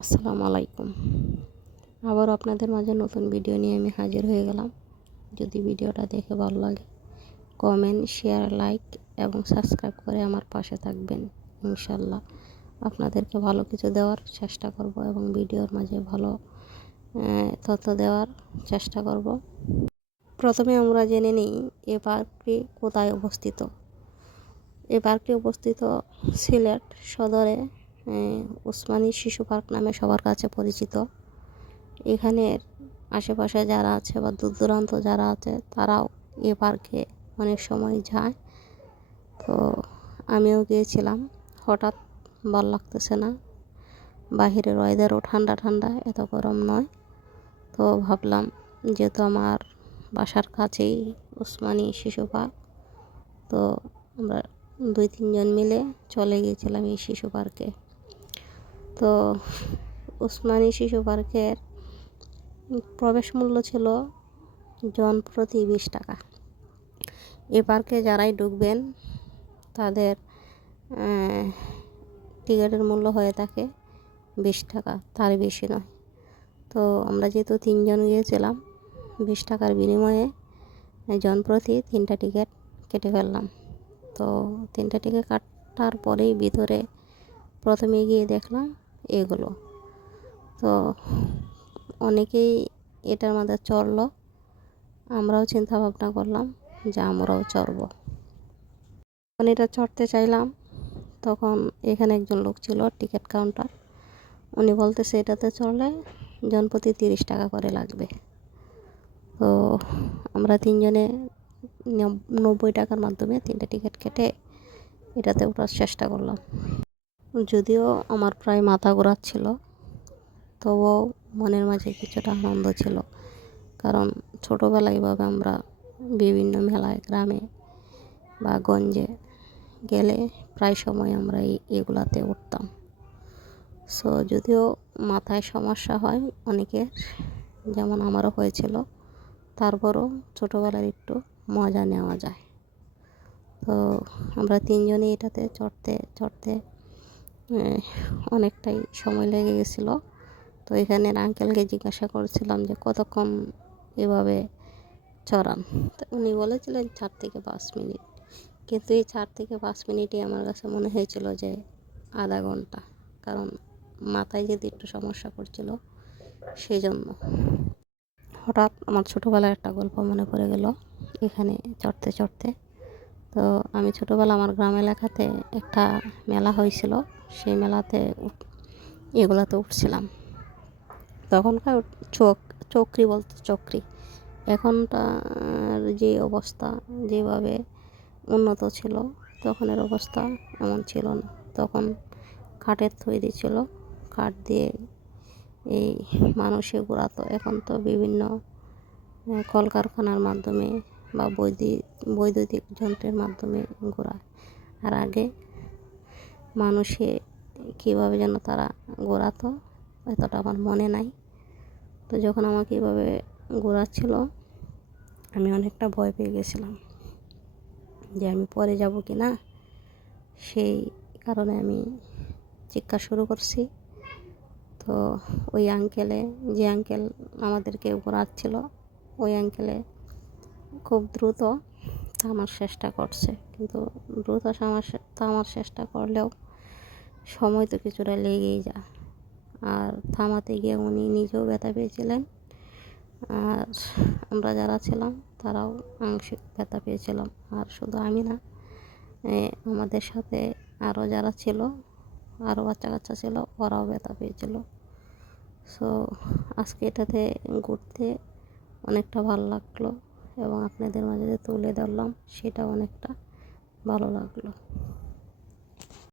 আসসালামু আলাইকুম। আবারও আপনাদের মাঝে নতুন ভিডিও নিয়ে আমি হাজির হয়ে গেলাম। যদি ভিডিওটা দেখে ভালো লাগে কমেন্ট, শেয়ার, লাইক এবং সাবস্ক্রাইব করে আমার পাশে থাকবেন। ইনশাল্লাহ আপনাদেরকে ভালো কিছু দেওয়ার চেষ্টা করব এবং ভিডিওর মাঝে ভালো তথ্য দেওয়ার চেষ্টা করব। প্রথমে আমরা জেনে নিই এ পার্কটি কোথায় অবস্থিত। এই পার্কটি অবস্থিত সিলেট সদরে ওসমানী শিশু পার্ক নামে সবার কাছে পরিচিত। এখানের আশেপাশে যারা আছে বা দূর দূরান্ত যারা আছে তারাও এ পার্কে অনেক সময় যায়। তো আমিও গিয়েছিলাম। হঠাৎ ভালো লাগতেছে না, বাহিরের ওয়েদারও ঠান্ডা ঠান্ডা, এত গরম নয়। তো ভাবলাম যেহেতু আমার বাসার কাছেই ওসমানী শিশু পার্ক, তো আমরা 2-3 জন মিলে চলে গিয়েছিলাম এই শিশু পার্কে। তো ওসমানী শিশু পার্কের প্রবেশ মূল্য ছিল জন প্রতি 20 টাকা। এই পার্কে যারাই ঢুকবেন তাদের টিকিটের মূল্য হয়ে থাকে 20 টাকা, তার বেশি নয়। তো আমরা যেহেতু 3 জন গিয়েছিলাম, 20 টাকার বিনিময়ে জন প্রতি 3টা টিকিট কেটে ফেললাম। তো 3টা টিকিট কাটার পরেই ভিতরে প্রথমে গিয়ে দেখলাম এগুলো। তো অনেকেই এটার মধ্যে চড়লো, আমরাও চিন্তা ভাবনা করলাম যে আমরাও চড়ব। যখন এটা চড়তে চাইলাম তখন এখানে একজন লোক ছিল টিকিট কাউন্টার, উনি বলতেছে এটাতে চড়লে জনপ্রতি 30 টাকা করে লাগবে। তো আমরা 3 জনে 90 টাকার মাধ্যমে 3টা টিকিট কেটে এটাতে ওঠার চেষ্টা করলাম। যদিও আমার প্রায় মাথা ঘোরাচ্ছিল, তবুও মনের মাঝে কিছুটা আনন্দ ছিল। কারণ ছোটোবেলায় এভাবে আমরা বিভিন্ন মেলায়, গ্রামে বা গঞ্জে গেলে প্রায় সময় আমরা এগুলাতে উঠতাম। সো যদিও মাথায় সমস্যা হয় অনেকের, যেমন আমারও হয়েছিল, তারপরও ছোটোবেলার একটু মজা নেওয়া যায়। তো আমরা 3জনই এটাতে চড়তে চড়তে অনেকটাই সময় লেগে গেছিলো। তো এখানের আঙ্কেলকে জিজ্ঞাসা করছিলাম যে কতক্ষণ এভাবে চড়ান। তো উনি বলেছিলেন 4 থেকে 5 মিনিট। কিন্তু এই 4 থেকে 5 মিনিটই আমার কাছে মনে হয়েছিল যে আধা ঘন্টা, কারণ মাথায় যদি একটু সমস্যা করছিল সেই জন্য। হঠাৎ আমার ছোটোবেলার একটা গল্প মনে পড়ে গেল এখানে চড়তে চড়তে। তো আমি ছোটোবেলা আমার গ্রাম এলাকাতে একটা মেলা হয়েছিল, সেই মেলাতে এগুলাতে উঠছিলাম। তখনকার চক্রি বলতো, চক্রি। এখনটার যে অবস্থা, যেভাবে উন্নত ছিল, তখনের অবস্থা এমন ছিল না। তখন কাঠের তৈরি ছিল, কাঠ দিয়ে এই মানুষে ঘোরাতো। এখন তো বিভিন্ন কলকারখানার মাধ্যমে বা বৈদ্যুতিক যন্ত্রের মাধ্যমে ঘোরায়। আর আগে মানুষে কীভাবে যেন তারা ঘোরাতো এতটা আমার মনে নাই। তো যখন আমাকে এভাবে ঘোরাচ্ছিল আমি অনেকটা ভয় পেয়ে গেছিলাম যে আমি পরে যাব কি না। সেই কারণে আমি চিৎকার শুরু করছি। তো ওই যে আঙ্কেল আমাদেরকে ঘোরাচ্ছিল, ওই আঙ্কেলে খুব দ্রুত থামার চেষ্টা করছে, কিন্তু দ্রুত থামার চেষ্টা করলেও সময় তো কিছুটা লেগেই যায়। আর থামাতে গিয়ে উনি নিজেও ব্যথা পেয়েছিলেন, আর আমরা যারা ছিলাম তারাও আংশিক ব্যথা পেয়েছিলাম। আর শুধু আমি না, আমাদের সাথে আরও যারা ছিল, আরও বাচ্চা কাচ্চা ছিল, ওরাও ব্যথা পেয়েছিল। সো আজকে এটাতে ঘুরতে অনেকটা ভালো লাগলো এবং আপনাদের মাঝে তুলে ধরলাম, সেটা অনেকটা ভালো লাগলো।